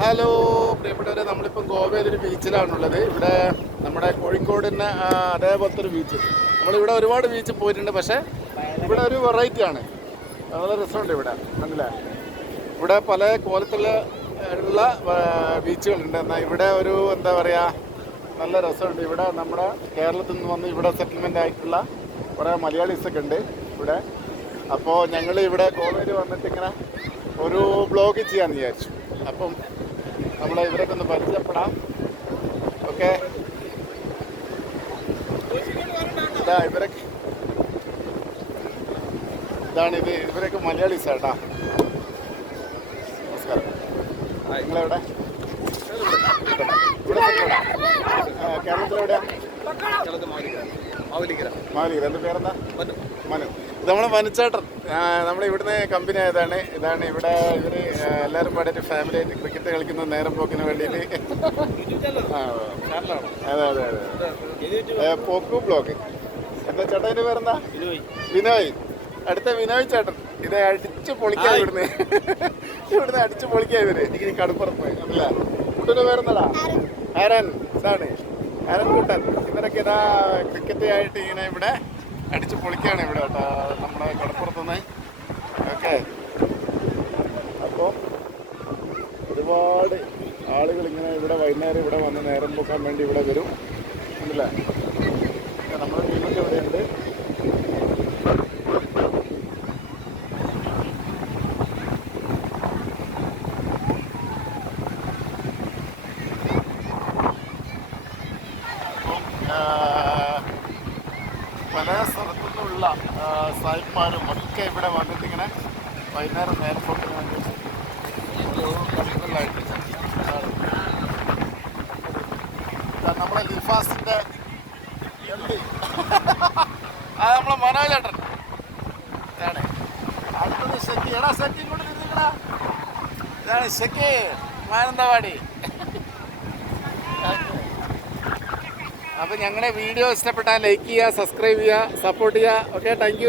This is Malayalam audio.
ഹലോ പ്രിയപ്പെട്ടവരെ നമ്മളിപ്പം ഗോവയിൽ ഒരു ബീച്ചിലാണുള്ളത്. ഇവിടെ നമ്മുടെ കോഴിക്കോടിന് ആ, അതേപോലത്തെ ഒരു ബീച്ച്. നമ്മളിവിടെ ഒരുപാട് ബീച്ച് പോയിട്ടുണ്ട് പക്ഷേ ഇവിടെ ഒരു വെറൈറ്റി ആണ്. നല്ല രസമുണ്ട് ഇവിടെ മനസ്സിലെ ഇവിടെ പല കോലത്തുള്ള ഉള്ള ബീച്ചുകളുണ്ട്. എന്നാൽ ഇവിടെ ഒരു എന്താ പറയുക നല്ല രസമുണ്ട്. ഇവിടെ നമ്മുടെ കേരളത്തിൽ നിന്ന് വന്ന് ഇവിടെ സെറ്റിൽമെന്റ് ആയിട്ടുള്ള കുറേ മലയാളീസൊക്കെ ഉണ്ട് ഇവിടെ. അപ്പോൾ ഞങ്ങൾ ഇവിടെ ഗോവയിൽ വന്നിട്ട് ഇങ്ങനെ ഒരു ബ്ലോഗ് ചെയ്യാമെന്ന് വിചാരിച്ചു. അപ്പം നമ്മൾ ഇവരൊക്കെ ഒന്ന് പരിചയപ്പെടാം. ഓക്കെ? ഇതാ ഇവരൊക്കെ ഇതാണ് ഇത്. ഇവരൊക്കെ മലയാളീസ് കേട്ടാ നമസ്കാരം. നിങ്ങളെവിടെ? കേരളത്തിലെവിടെയാ? മാലികര എന്റെ പേരെന്താ? മനു. ഇത് നമ്മളെ മനുച്ചേട്ടൻ. നമ്മൾ ഇവിടുന്ന് കമ്പനി ആയതാണ്. ഇതാണ് ഇവിടെ ഇവർ എല്ലാവരും പാടിയിട്ട് ഫാമിലി ആയിട്ട് ക്രിക്കറ്റ് കളിക്കുന്ന നേരം പോക്കിന് വേണ്ടിയിട്ട്. ആ, അതെ അതെ അതെ. പോക്കു ബ്ലോക്ക് എന്താ ചേട്ടന്റെ പേരെന്താ? വിനോയ്. അടുത്ത വിനോയ് ചേട്ടൻ. ഇത് അടിച്ച് പൊളിക്കാൻ ഇവിടുന്ന്. ഇവിടുന്ന് അടിച്ച് പൊളിക്കാൻ ഇവർ. കടുപ്പുറത്ത് അല്ല? കുട്ടന്റെ പേരെന്താടാ? ആരൻ ഇതാണ്. ആരൻ കുട്ടൻ ഇവരൊക്കെ ഇതാ ക്രിക്കറ്റ് ആയിട്ട് ഇങ്ങനെ ഇവിടെ അടിച്ച് പൊളിക്കുകയാണ് ഇവിടെ കേട്ടോ നമ്മുടെ കടപ്പുറത്തുനിന്ന്. ഓക്കെ. അപ്പോൾ ഒരുപാട് ആളുകൾ ഇങ്ങനെ ഇവിടെ വൈകുന്നേരം ഇവിടെ വന്ന് നേരം പോക്കാൻ വേണ്ടി ഇവിടെ വരും. ഉണ്ടല്ലേ നമ്മുടെ ടീമൊക്കെ ഇവിടെ പല സ്ഥലത്തു നിന്നുള്ള ഒക്കെ ഇവിടെ വന്നിട്ട് ഇങ്ങനെ വൈകുന്നേരം നേരം പോക്കിന് വേണ്ടി നമ്മളെ ലിഫാസിന്റെ എം ആ നമ്മളെ മനോജേട്ടൻ അടുത്തത് ശക്തി എടാ ശക്തി കൊണ്ട് ഇതാണ് ഷെക്കി മാനന്തവാടി. അപ്പോൾ ഞങ്ങളുടെ വീഡിയോ ഇഷ്ടപ്പെട്ടാൽ ലൈക്ക് ചെയ്യുക സബ്സ്ക്രൈബ് ചെയ്യുക സപ്പോർട്ട് ചെയ്യുക. Okay thank